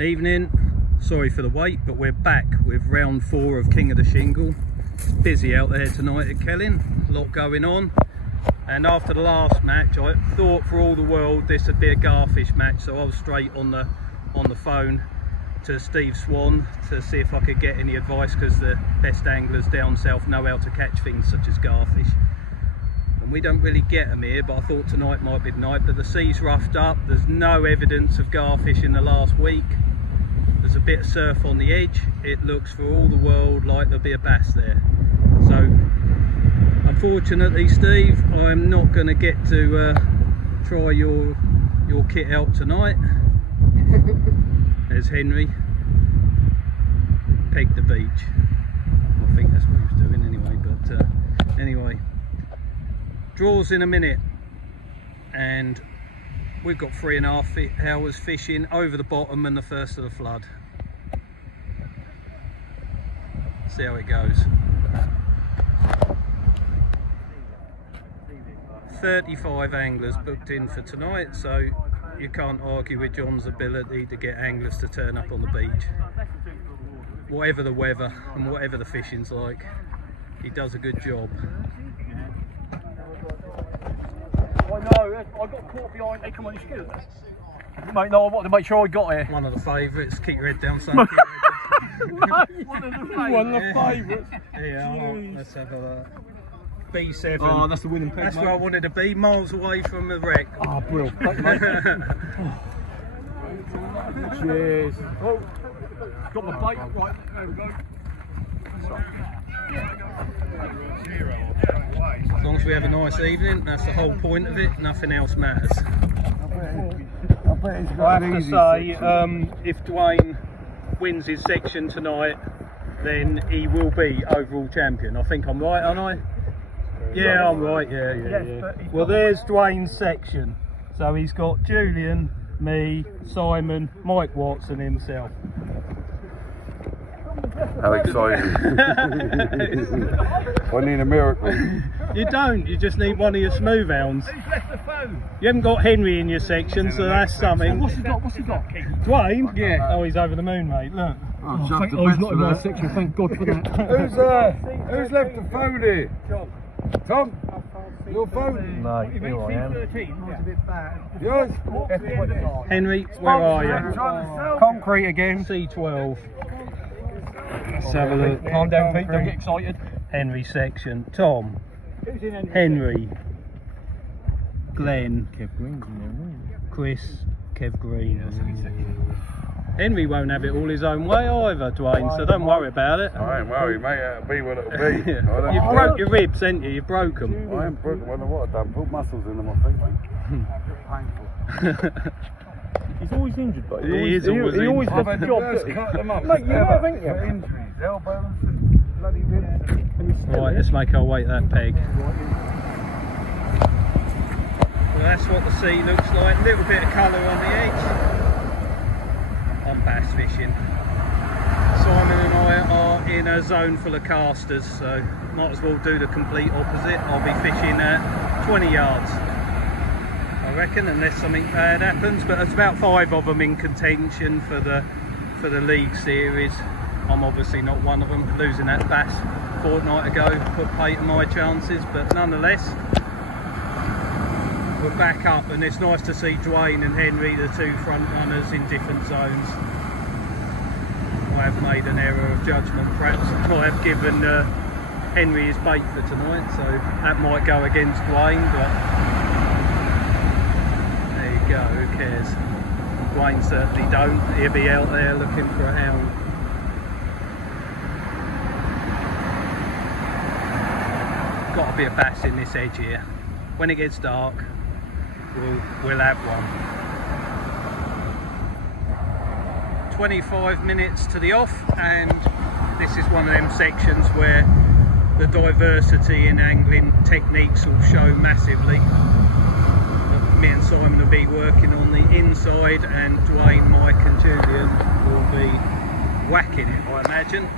Evening, sorry for the wait, but we're back with round 4 of King of the Shingle. It's busy out there tonight at Kelling, a lot going on. And after the last match, I thought for all the world this would be a garfish match, so I was straight on the phone to Steve Swan to see if I could get any advice, because the best anglers down south know how to catch things such as garfish. And we don't really get them here, but I thought tonight might be the night. But the sea's roughed up, there's no evidence of garfish in the last week. There's a bit of surf on the edge. It looks for all the world like there'll be a bass there. So unfortunately, Steve, I'm not going to get to try your kit out tonight. There's Henry. Peg the beach. I think that's what he was doing anyway. But anyway, draws in a minute, and we've got 3.5 hours fishing over the bottom and the first of the flood. See how it goes. 35 anglers booked in for tonight, so you can't argue with John's ability to get anglers to turn up on the beach. Whatever the weather and whatever the fishing's like, he does a good job. I know, I got caught behind, they come on your skills. Mate, no, I wanted to make sure I got here. One of the favourites, keep your head down, son. One of the favourites. Yeah, let's have a look. B7. Oh, that's the winning peg. That's where I wanted to be, miles away from the wreck. Oh, brilliant. Cheers. Oh, got the bait. Right, there we go. As long as we have a nice evening, that's the whole point of it, nothing else matters. I have to say, if Dwayne wins his section tonight, then he will be overall champion. I think I'm right, aren't I? Yeah, I'm right, yeah. Well, there's Dwayne's section. So he's got Julian, me, Simon, Mike Watts and himself. How exciting. I need a miracle. You don't, you just need one of your smooth hounds. You haven't got Henry in your section, so that's something. What's he got? Dwayne? Yeah. Oh, he's over the moon, mate, look. Oh, he's not in my section, thank God for that. Who's left the phone here? Tom? Your phone? No, here I am. Yours? Henry, where are you? Concrete again. C12. Let's have a look. Calm down, Pete, don't get excited. Henry section. Tom. Henry. Glenn. Kev Green's in there, Chris. Kev Green. Henry won't have it all his own way either, Dwayne, so don't worry about it. I ain't worried, mate. It'll be what it'll be. You've broke your ribs, haven't you? You've broke them. I ain't broken. I wonder what I've done. Put muscles in them, I think. Painful. He's always injured, though. He is always injured. He always I've does had the the job, worst doesn't he? cut them up. Mate, you have, haven't you? Injuries, elbows, and bloody ribs. Right, let's make our way to that peg. Well, that's what the sea looks like. A little bit of colour on the edge. I'm bass fishing. Simon and I are in a zone full of casters, so might as well do the complete opposite. I'll be fishing at 20 yards, I reckon, unless something bad happens. But there's about 5 of them in contention for the league series. I'm obviously not one of them. Losing that bass a fortnight ago put pay to my chances, but nonetheless, we're back up, and it's nice to see Dwayne and Henry, the 2 front runners, in different zones. I have made an error of judgment, perhaps. I have given Henry his bait for tonight, so that might go against Dwayne, but there you go, who cares? Dwayne certainly don't. He'll be out there looking for a hound. Got to be a bass in this edge here. When it gets dark, we'll have one. 25 minutes to the off, and this is one of them sections where the diversity in angling techniques will show massively. Me and Simon will be working on the inside, and Dwayne, Mike and Julian will be whacking it, I imagine.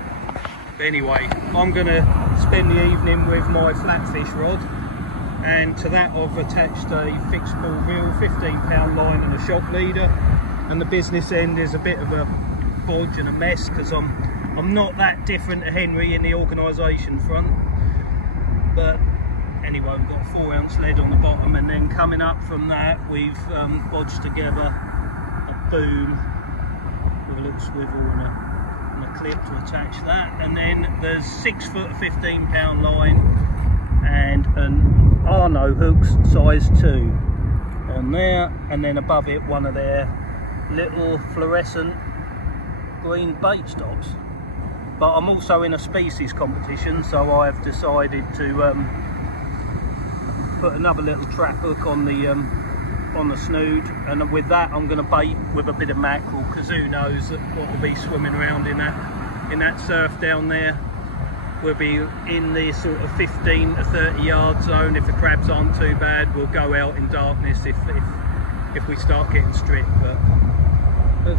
But anyway, I'm going to spend the evening with my flatfish rod, and to that I've attached a fixed ball reel, 15-pound line and a shock leader. and the business end is a bit of a bodge and a mess because I'm not that different to Henry in the organisation front. But anyway, we've got a 4-ounce lead on the bottom, and then coming up from that we've bodged together a boom with a little swivel and a clip to attach that, and then there's 6 foot of 15-pound line and an Arno hooks size 2 on there, and then above it one of their little fluorescent green bait stops. But I'm also in a species competition, so I've decided to put another little trap hook on the snood, and with that I'm going to bait with a bit of mackerel, because who knows what will be swimming around in that surf down there. We'll be in the sort of 15 to 30 yard zone. If the crabs aren't too bad, we'll go out in darkness if we start getting stripped. But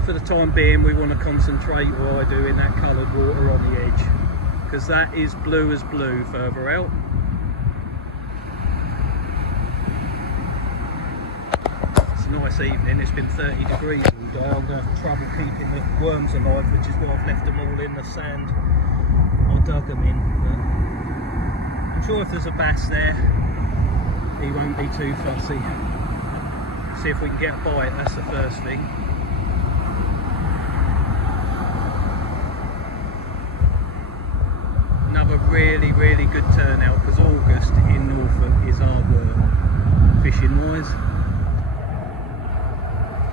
for the time being, we want to concentrate, or I do, in that coloured water on the edge, because that is blue as blue further out. It's a nice evening. It's been 30 degrees all day. I'm going to have trouble keeping the worms alive, which is why I've left them all in the sand I dug them in. But I'm sure if there's a bass there, he won't be too fussy. See if we can get a bite, that's the first thing. Another really good turnout, because August in Norfolk is hard work fishing wise.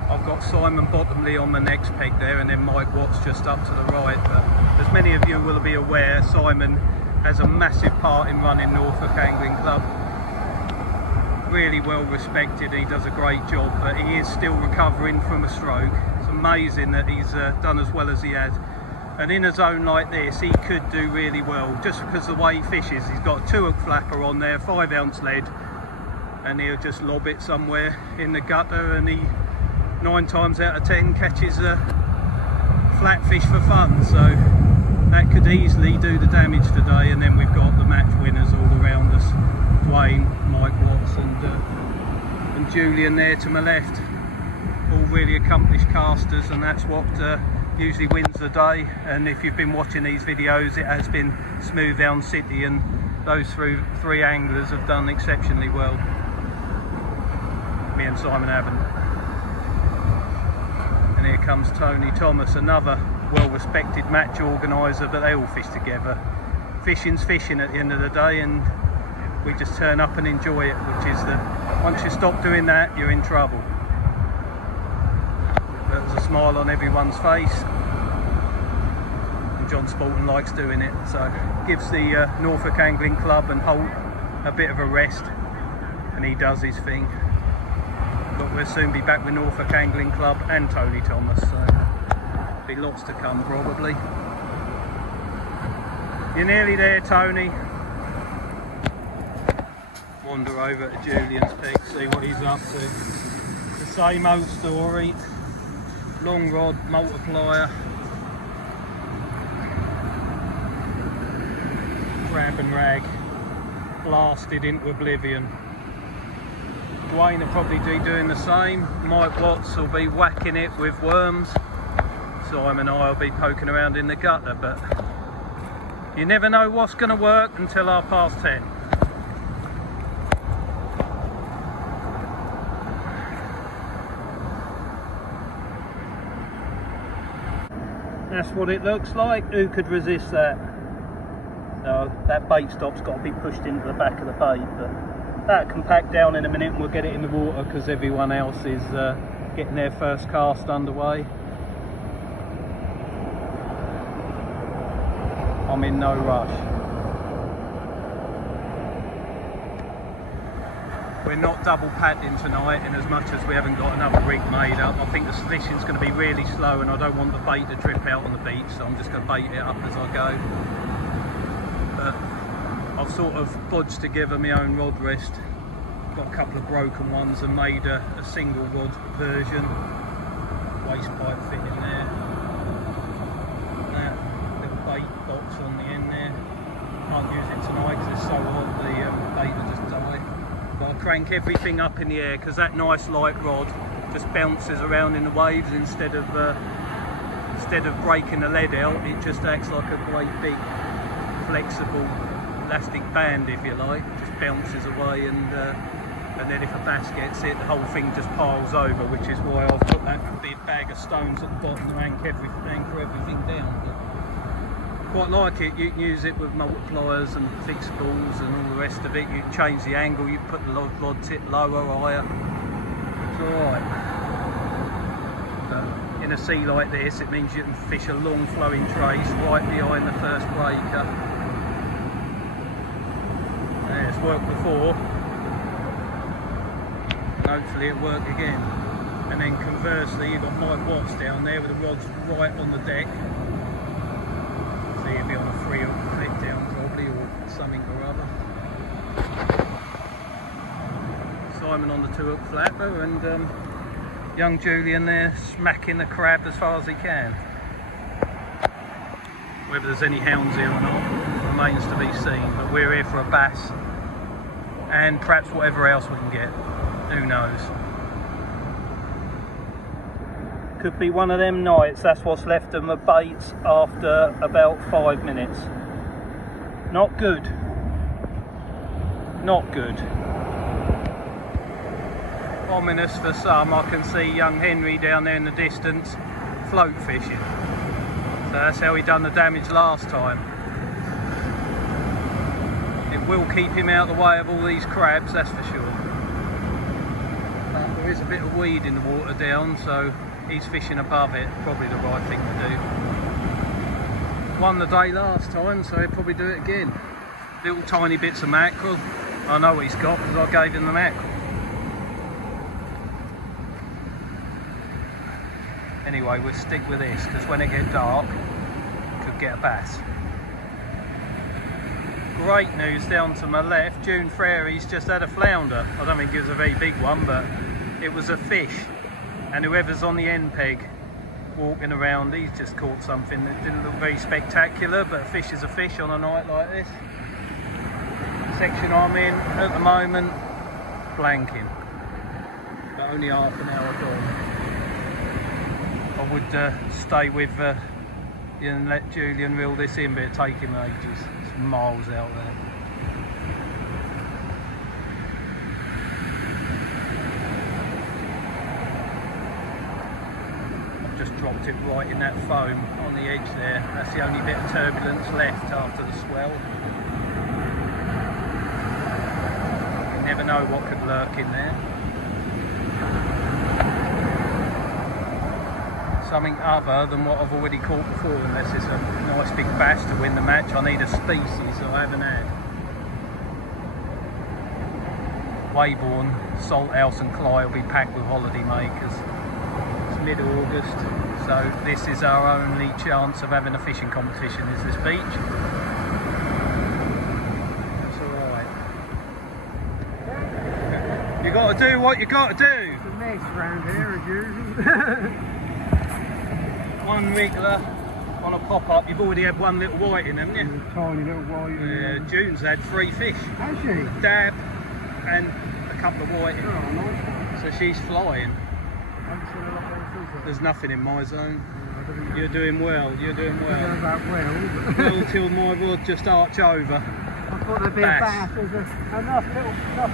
I've got Simon Bottomley on the next peg there, and then Mike Watts just up to the right. But as many of you will be aware, Simon has a massive part in running Norfolk Angling Club. Really well respected, he does a great job, but he is still recovering from a stroke. It's amazing that he's done as well as he had. And in a zone like this, he could do really well, just because of the way he fishes. He's got a 2-hook flapper on there, 5-ounce lead, and he'll just lob it somewhere in the gutter, and he 9 times out of 10 catches a flatfish for fun. So that could easily do the damage today. And then we've got the match winners all around us, Dwayne, Mike Watts and Julian there to my left, all really accomplished casters, and that's what usually wins the day. And if you've been watching these videos, it has been Smoothdown City, and those 3 anglers have done exceptionally well. Me and Simon haven't. And here comes Tony Thomas, another well-respected match organiser, but they all fish together. Fishing's fishing at the end of the day, and we just turn up and enjoy it, which is that once you stop doing that, you're in trouble. There's a smile on everyone's face, and John Spalton likes doing it, so it gives the Norfolk Angling Club and Holt a bit of a rest, and he does his thing. But we'll soon be back with Norfolk Angling Club and Tony Thomas, so there'll be lots to come probably. You're nearly there, Tony. Wander over to Julian's peg, see what he's up to. The same old story. Long rod, multiplier, grab and rag, blasted into oblivion. Dwayne will probably be doing the same. Mike Watts will be whacking it with worms. Simon and I will be poking around in the gutter, but you never know what's going to work until 10:30. That's what it looks like. Who could resist that? No, that bait stop's got to be pushed into the back of the bait, but that can pack down in a minute and we'll get it in the water, because everyone else is getting their first cast underway. I'm in no rush. We're not double paddling tonight, in as much as we haven't got another rig made up. I think the fishing's going to be really slow, and I don't want the bait to drip out on the beach, so I'm just going to bait it up as I go. But I've sort of bodged together my own rod rest. Got a couple of broken ones and made a single rod version. Waste pipe fit in there. That little bait box on the end there. Can't use it tonight because it's so hot, the bait will just die. But I'll crank everything up in the air, because that nice light rod just bounces around in the waves instead of breaking the lead out. It just acts like a great big flexible elastic band, if you like. Just bounces away, and then if a bass gets it, the whole thing just piles over, which is why I've put that big bag of stones at the bottom to anchor everything down. But quite like it. You can use it with multipliers and fixed balls and all the rest of it. You can change the angle, you can put the rod tip lower, higher. It's alright. In a sea like this, it means you can fish a long flowing trace right behind the first breaker. Yeah, it's worked before, and hopefully it'll work again. And then conversely, you've got my watts down there with the rods right on the deck. So you'll be on a 3 hook flick down probably, or something or other. Simon on the 2 hook flapper, and young Julian there smacking the crab as far as he can. Whether there's any hounds here or not remains to be seen, but we're here for a bass and perhaps whatever else we can get. Who knows? Could be one of them nights. That's what's left of my baits after about 5 minutes. Not good. Not good. Ominous for some. I can see young Henry down there in the distance float fishing. So that's how he done the damage last time. It will keep him out of the way of all these crabs, that's for sure. But there is a bit of weed in the water down, so he's fishing above it. Probably the right thing to do. Won the day last time, so he'll probably do it again. Little tiny bits of mackerel. I know what he's got because I gave him the mackerel. Anyway, we'll stick with this because when it gets dark, could get a bass. Great news down to my left. June Frary's just had a flounder. I don't think it was a very big one, but it was a fish. And whoever's on the end peg walking around, he's just caught something that didn't look very spectacular, but a fish is a fish on a night like this. Section I'm in at the moment, blanking. But only half an hour gone. I would stay with and let Julian reel this in, but it'll take him ages. It's miles out there. I've just dropped it right in that foam on the edge there. That's the only bit of turbulence left after the swell. You never know what could lurk in there. Something other than what I've already caught before, unless it's a nice big bass to win the match. I need a species that I haven't had. Weybourne, Salthouse and Clyde will be packed with holiday makers. It's mid-August, so this is our only chance of having a fishing competition, is this beach. That's alright. You got to do what you got to do. It's a mess around here as usual. One wriggler on a pop-up. You've already had one little white in, haven't you? A tiny little white. Yeah, June's had 3 fish. Has she? Dab and a couple of white. Oh, nice. So she's flying. I haven't seen a lot of those. There's nothing in my zone. You're doing well, you're doing I don't know well. about Well, till my rod just arch over. I thought there'd be a bass. There's enough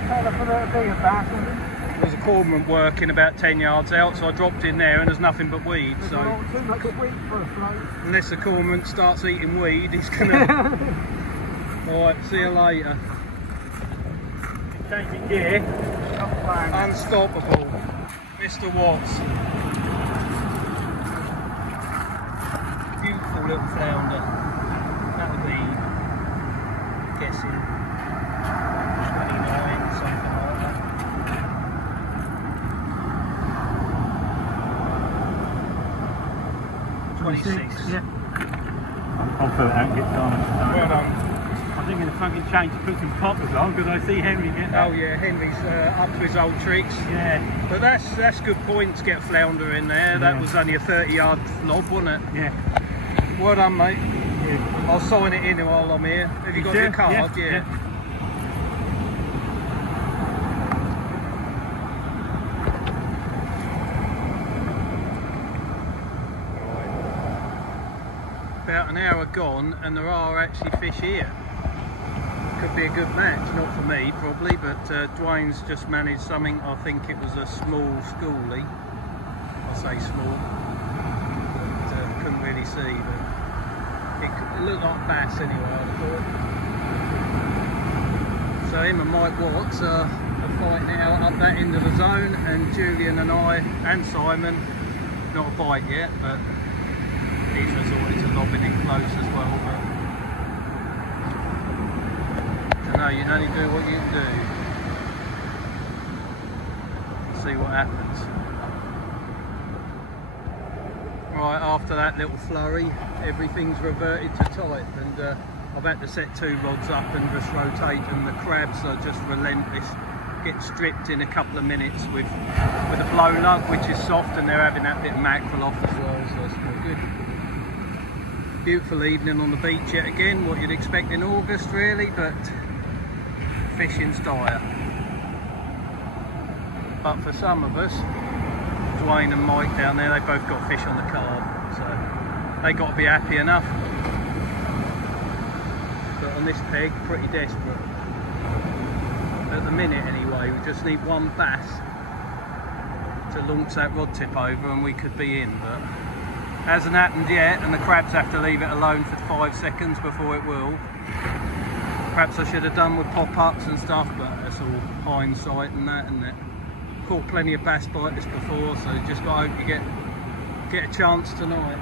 colour for there to be a bass, isn't it? There's a cormorant working about 10 yards out, so I dropped in there and there's nothing but weed. There's So too much wheat for a float. unless the cormorant starts eating weed, he's gonna... Alright, see you later. Changing gear. Unstoppable. Mr. Watts. Beautiful little flounder. That would be, guessing, 29, something like that. 26. Yeah. I'll put it out and get garments done. Well done. I'm thinking of fucking change to put some poppers on because I see Henry get that. Oh yeah, Henry's up to his old tricks. Yeah. But that's good point to get a flounder in there. That Yeah. was only a 30-yard lob, wasn't it? Yeah. Well done, mate. Yeah. I'll sign it in while I'm here. Have you got Yeah, your card? yeah. about an hour gone and there are actually fish here. Could be a good match, not for me probably, but Dwayne's just managed something. I think it was a small schoolie. I say small, but couldn't really see, but it looked like bass anyway, I thought. So him and Mike Watts are fighting out up that end of the zone, and Julian and I and Simon, not a bite yet, but he's resorted to lobbing in close as well. But no, you can only do what you can do. See what happens. Right, after that little flurry, everything's reverted to type, and I've had to set 2 rods up and just rotate them. The crabs are just relentless. Get stripped in a couple of minutes with a blow lug, which is soft, and they're having that bit of mackerel off as well, so it's all good. Beautiful evening on the beach yet again, what you'd expect in August really, but fishing's dire. But for some of us, Dwayne and Mike down there, they both got fish on the carb, so they got to be happy enough. But on this peg, pretty desperate. At the minute anyway, we just need one bass to launch that rod tip over and we could be in, but hasn't happened yet, and the crabs have to leave it alone for 5 seconds before it will. Perhaps I should have done with pop-ups and stuff, but that's all hindsight and that, and that. Caught plenty of bass biters before, so you just got to hope you get a chance tonight.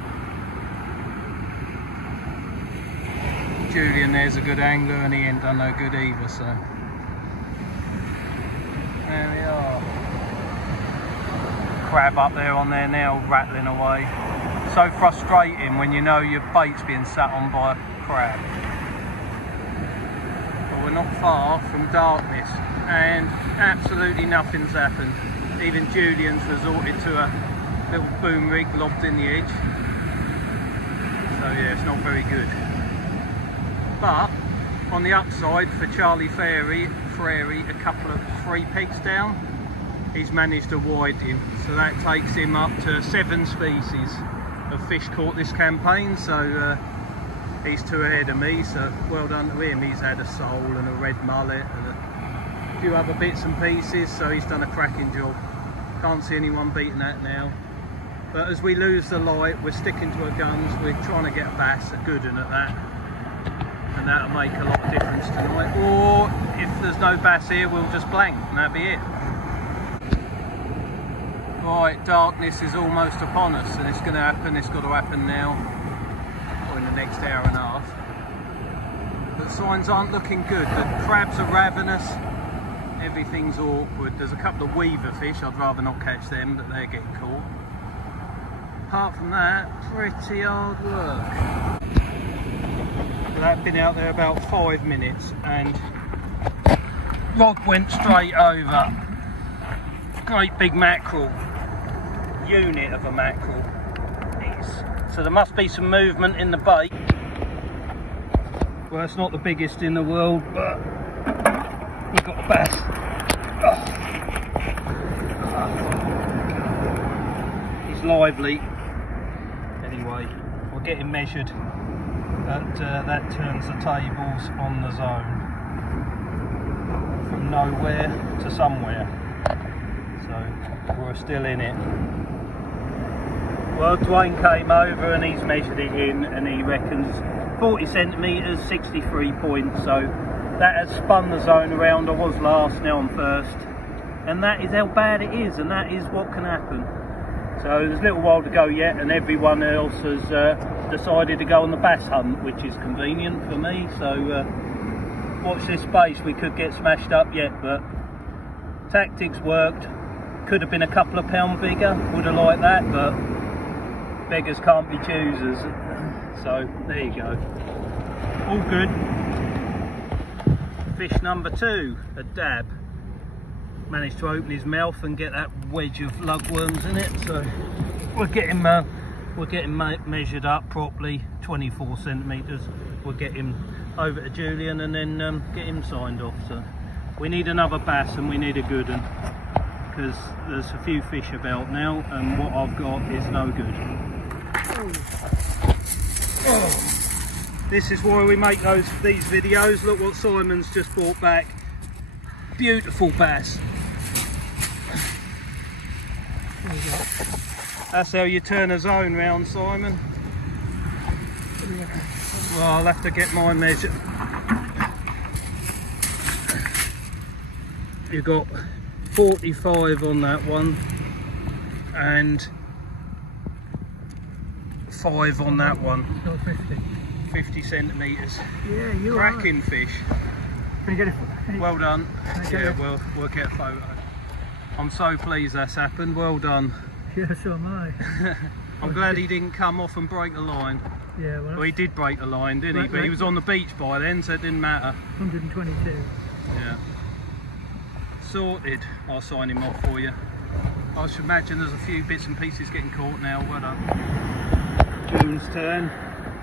Julian there's a good angler, and he ain't done no good either, so there we are. Crab up there on there now, rattling away. So frustrating when you know your bait's being sat on by a crab. But we're not far from darkness, and absolutely nothing's happened. Even Julian's resorted to a little boom rig lobbed in the edge. So yeah, it's not very good. But on the upside for Charlie Frary, a couple of 3 pegs down, he's managed to wide him. So that takes him up to 7 species of fish caught this campaign. So he's 2 ahead of me, so well done to him. He's had a sole and a red mullet and a few other bits and pieces, so he's done a cracking job. Can't see anyone beating that now. But as we lose the light, we're sticking to our guns. We're trying to get a bass, a good one at that, and that'll make a lot of difference tonight. Or if there's no bass here, we'll just blank and that'll be it. Right, darkness is almost upon us, and it's going to happen. It's got to happen now, or in the next hour and a half. But signs aren't looking good. The crabs are ravenous. Everything's awkward. There's a couple of weaver fish. I'd rather not catch them, but they're getting caught. Apart from that, pretty hard work. So I've been out there about 5 minutes, and rod went straight over. Great big mackerel. Unit of a mackerel. So there must be some movement in the bait. Well, it's not the biggest in the world, but we've got a bass. He's lively. Anyway, we're getting measured. That turns the tables on the zone from nowhere to somewhere. So we're still in it. Well, Dwayne came over and he's measured it in, and he reckons 40 centimetres, 63 points. So that has spun the zone around. I was last, now I'm first, and that is how bad it is, and that is what can happen. So there's a little while to go yet, and everyone else has decided to go on the bass hunt, which is convenient for me. So watch this space. We could get smashed up yet, but tactics worked. Could have been a couple of pound bigger, would have liked that, but beggars can't be choosers. So there you go, all good. Fish number 2, a dab. Managed to open his mouth and get that wedge of lugworms in it. So we're getting measured up properly, 24 centimetres. We'll get him over to Julian and then get him signed off. So we need another bass, and we need a good one, because there's a few fish about now, and what I've got is no good. This is why we make these videos. Look what Simon's just brought back. Beautiful bass. That's how you turn a zone round, Simon. Well, I'll have to get my measure. You've got 45 on that one and 5 on that one. 50 centimetres. Yeah, you cracking fish. Can you get it? Well done. Yeah, we'll get a photo. I'm so pleased that's happened. Well done. Yeah, so am I. I'm glad he didn't come off and break the line. Yeah, well he did break the line, didn't he? But he was on the beach by then, so it didn't matter. 122. Yeah. Sorted. I'll sign him off for you. I should imagine there's a few bits and pieces getting caught now. Well done. June's turn.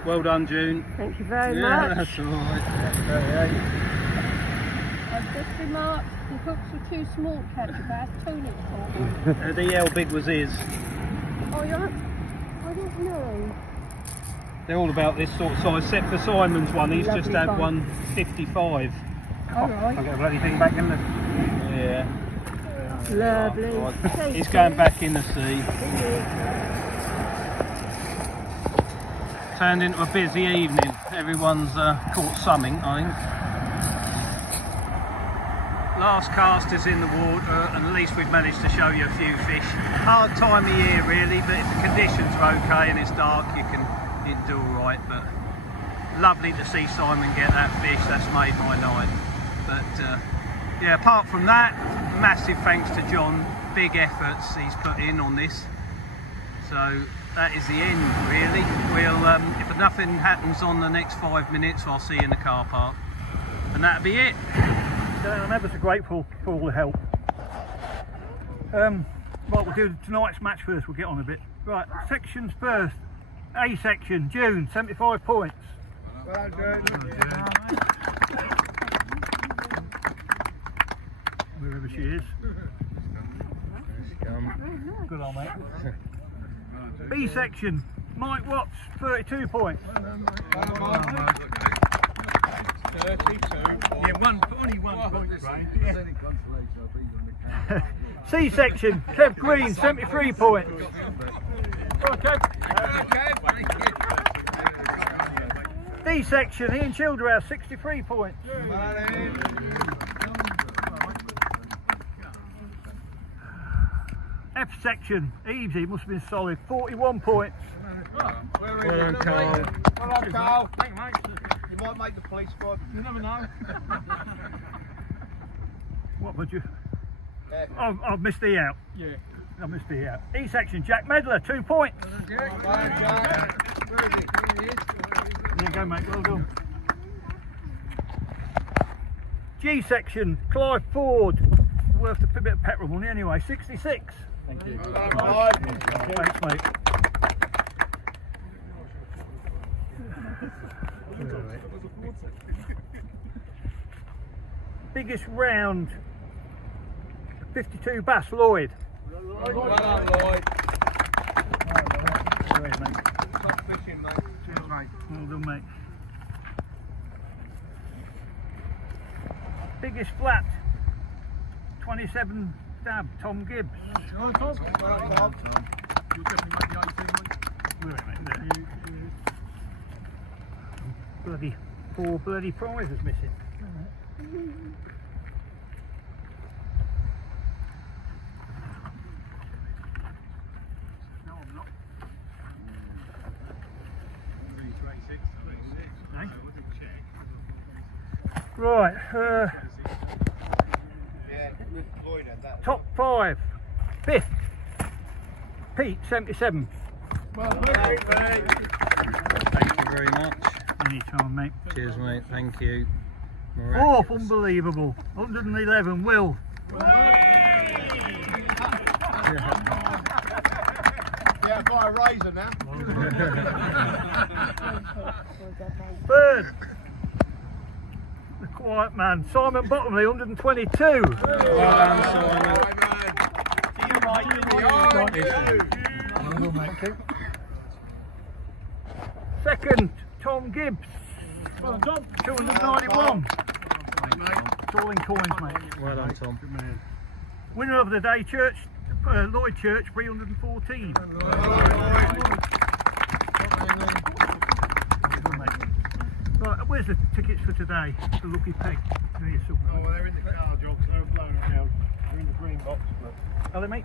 Well done, June. Thank you very Yeah, much. that's all right. I've just remarked the hooks were too small to catch a bass. Tune it for me. How big was his? Oh, I don't know. They're all about this sort of size, except for Simon's one. He's Lovely just had fun. 155. All right. I'll get a bloody thing back in the... Yeah. Lovely. Oh, he's going back in the sea. Turned into a busy evening. Everyone's caught something, I think. Last cast is in the water, and at least we've managed to show you a few fish. Hard time of year really, but if the conditions are okay and it's dark, you can do all right. But lovely to see Simon get that fish. That's made my night. But yeah, apart from that, massive thanks to John. Big efforts he's put in on this. So that is the end really. We'll if nothing happens on the next 5 minutes, I'll see you in the car park, and that'll be it. I'm ever so grateful for all the help. Right, we'll do tonight's match first. We'll get on a bit. Right, sections first. A section, June, 75 points. Well done. Wherever she is. Good on, mate. B section, Mike Watts, 32 points. 32. Yeah, only one point, right? C section, Kev Green, 73 points. Go on, Kev. D section, Ian Childerhouse, 63 points. F section, Easy, must have been solid, 41 points. Well done, Carl. Well done, Carl. Thank you, mate. You might make the police squad. You never know. What would you? Yeah. I've missed E out. Yeah. I missed E out. E section, Jack Medler, 2 points. Well done, Jack. Where is he? Here he is. There you go, mate, well done. G section, Clive Ford, worth a bit of petrol money anyway, 66. Thank you. Thanks, mate. Biggest round, 52 bass, Lloyd. Well done, Lloyd. Great, mate. Top fishing, mate. Cheers, mate. Well done, mate. Biggest flat, 27 stab, Tom Gibbs. Well done, Tom. You'll definitely make the 18, mate. Bloody 4 bloody prizes missing. No, I'm not. Right, Lloyd had that. top 5. 5th, Pete, 77. Well done, mate. Thank you very much. Anytime, mate. Cheers, mate. Thank you. 4th, unbelievable. 111, Will. Yeah, buy a razor now. 3rd, the quiet man, Simon Bottomley, 122. Well done, Simon. Second, Tom Gibbs. Well done, Tom. 291. It's all in coins, mate. Well done, Tom. Winner of the day, Church, Lloyd Church, 314. Right, where's the tickets for today? The Lucky Peg. Oh, well, they're in the car, John, so they're blown down. They're in the green box. Are they, mate?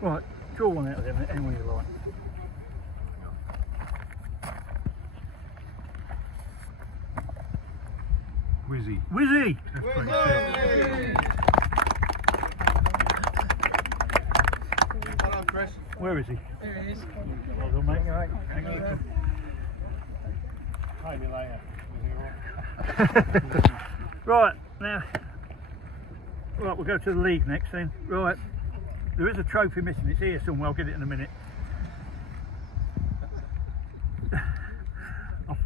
Right, draw one out of them any way you like. Wizzy. Wizzy! Hello, Chris. Where is he? There he is. Well done, mate. Pay me later. Right, now, right, we'll go to the league next then. Right, there is a trophy missing, it's here somewhere, I'll get it in a minute. I've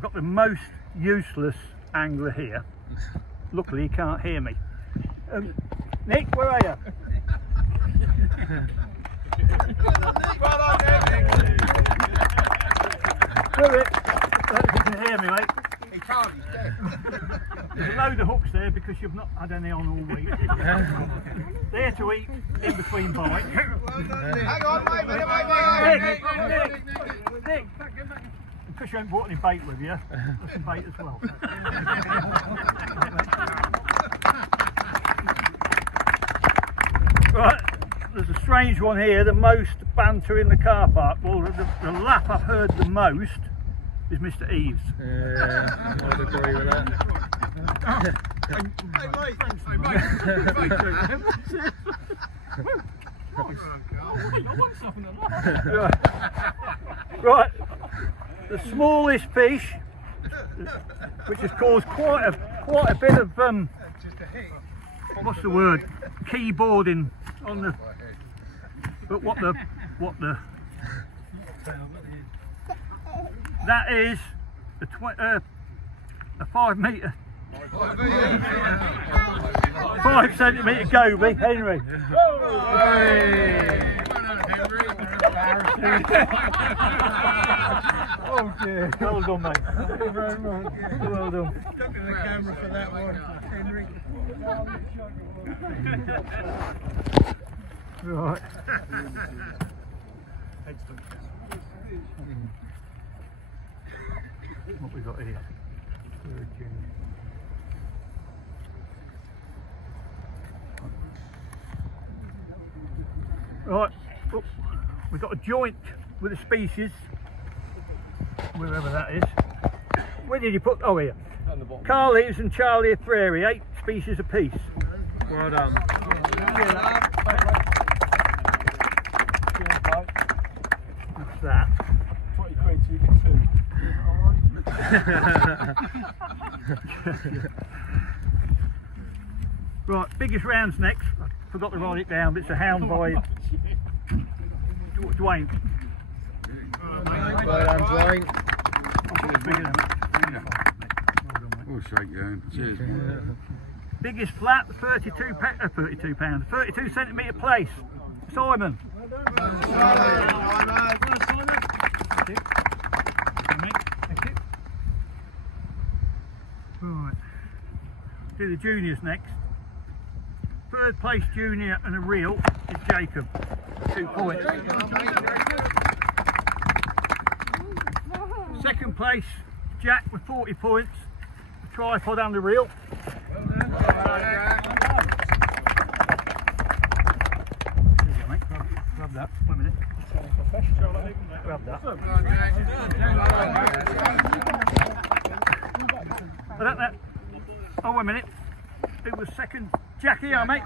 got the most useless angler here. Luckily he can't hear me. Nick, where are you? Well done, Nick. Where it? If you can hear me, mate. He can't, he's dead. There's a load of hooks there because you've not had any on all week. There to eat in between bites. Well done, Nick. Hang on, mate. Nick, because you haven't brought any bait with you, there's some bait as well. Right, there's a strange one here, the most banter in the car park. Well, the laugh I've heard the most is Mr. Eves. Yeah, I'd agree with that. Right, the smallest fish, which has caused quite a bit of what's the word? Keyboarding on the. But what the that is a 5 metre. 5 centimetre goby, Henry. Oh dear. Well done, mate. Thank you very much. Well done. Look at the camera for that one, Henry. Right. What we got here? Right, oh, we've got a joint with a species, wherever that is. Where did you put? Oh, here. Carl Eves and Charlie Prairie, 8 species apiece. Well done. That's that. 20 quid, so you get 2. Right, biggest round's next. I forgot to write it down, but it's a hound by Dwayne. Well done, Dwayne. Oh, shake your hand. Cheers, man. Biggest flat, 32 centimetre place. Simon. Thank you. Thank you. Right. Do the juniors next. 3rd place junior and a reel is Jacob. 2 points. 2nd place Jack with 40 points. A tripod and a reel. Grab that, 1 minute. Grab that. Oh, 1 minute. It was 2nd. Jackie, yeah, mate.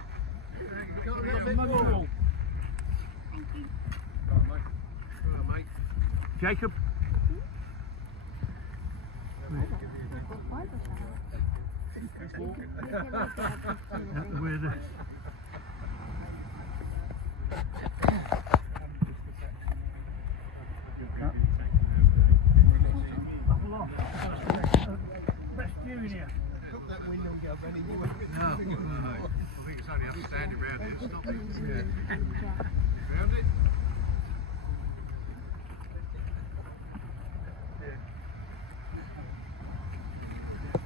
Jacob. Where the best junior. That window, Gav, any more? No. I think it's only standing around here, stop it. Round it.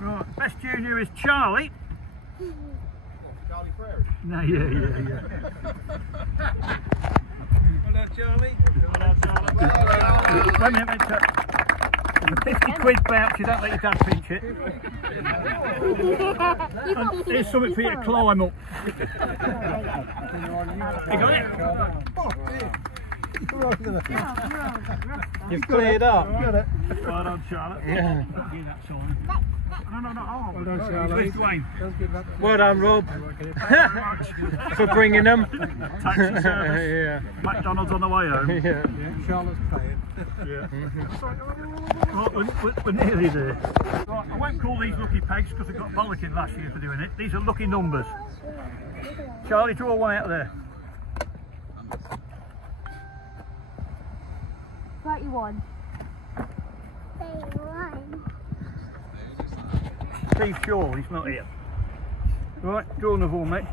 Right, best junior is Charlie. Charlie Frere. No, yeah. Well done, Charlie. Wait a minute, mate. The 50 quid voucher, don't let your dad pinch it. And here's something for you to climb up. You got it? You've cleared up. Well done, Charlotte. Yeah. Give that sign. No. Oh, Well done, Charlie. Dwayne. Well done, Rob. For bringing them. Taxi service. Yeah. McDonald's on the way home. Yeah. Charlotte's paying. Yeah. Right, we're nearly there. Right, I won't call these lucky pegs because I got bollocking last year for doing it. These are lucky numbers. Charlie, draw one out of there. 31. Steve Shaw, he's not here. Right, draw another one, mate.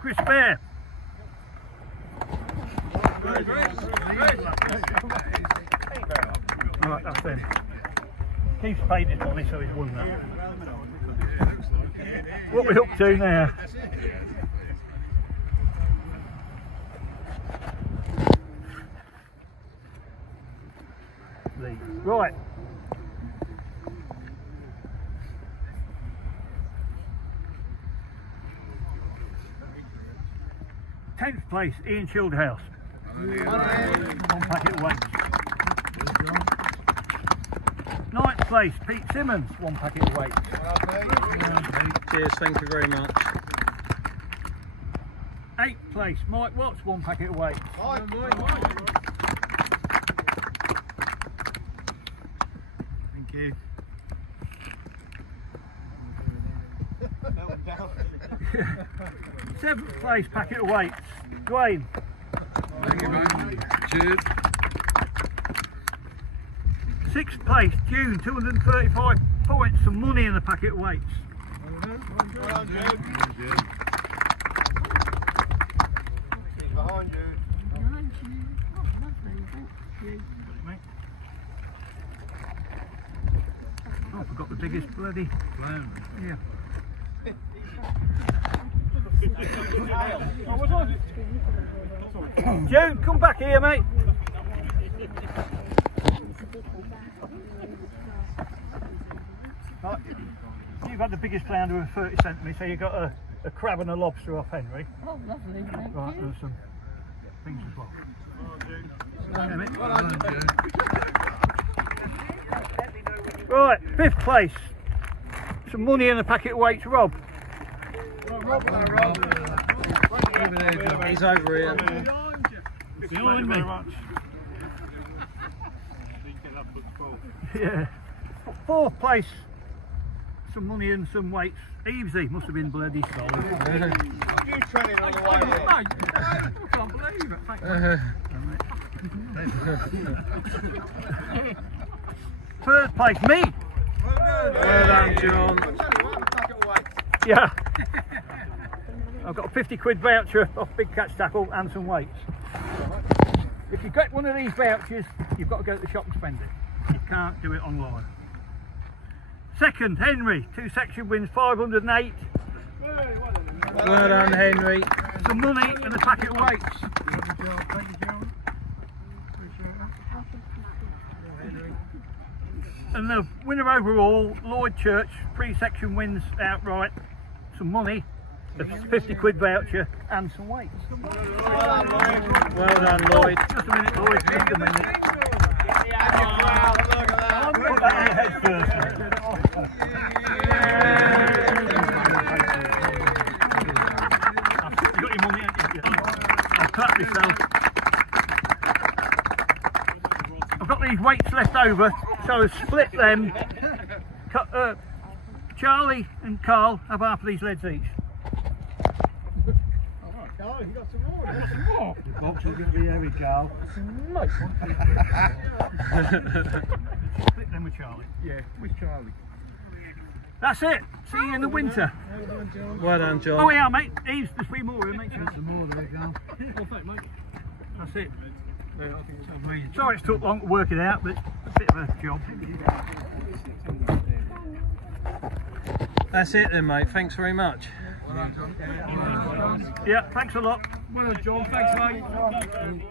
Chris Bear. Right, that's him. Keith's paid his money, so he's won that. What are we up to now? Right. Tenth place, Ian Childhouse. One packet of weights. Ninth place, Pete Simmons. One packet of weights. Cheers, thank you very much. Eighth place, Mike Watts. One packet of weights. Thank you. Seventh place, packet of weights. Dwayne. Thank you, mate. Cheers. Sixth place, June. 235 points. Some money in the packet of weights. Well done, Jude. Behind you. Oh, I forgot the biggest bloody Clown. yeah. June, come back here, mate. Right. You've had the biggest flounder with 30 centimetres, so you've got a crab and a lobster off Henry. Oh, lovely, thank Right, you. there's some things as well. Well done, Jude. Right, fifth place. Some money in a packet of weights, Rob. He's over here. Behind me. Yeah. Fourth place. Some money and some weights. Evesy must have been bloody solid. You training on the way here. I can't believe it. Thank you. Third place, me. Well done, John. Yeah. I've got a 50 quid voucher off Big Catch Tackle and some weights. If you get one of these vouchers, you've got to go to the shop and spend it. You can't do it online. Second, Henry, 2 section wins, 508. Well done, Henry. Some money and a packet of weights. And the winner overall, Lloyd Church, 3 section wins outright, some money, a 50 quid voucher and some weights. Well done, Lloyd. Just a minute, Lloyd, just a minute. Put that on your head first. You got your money, haven't you? I'll clap myself. I've got these weights left over, so I've split them. Charlie and Carl have half of these leads each. You got some more? You got some more? The box is going to be heavy, Carl. Nice. Split them with Charlie. Yeah, with Charlie. That's it. See you in the winter. Well done, John. Oh yeah, mate. Eve's there's 3 more here, mate. Some more there, Carl. Well, thank mate. That's it. Yeah, I think it's amazing. Sorry it's took long to work it out, but a bit of a job. That's it then, mate. Thanks very much. Well done, John. Yeah, thanks a lot. Well done, John. Thanks, mate.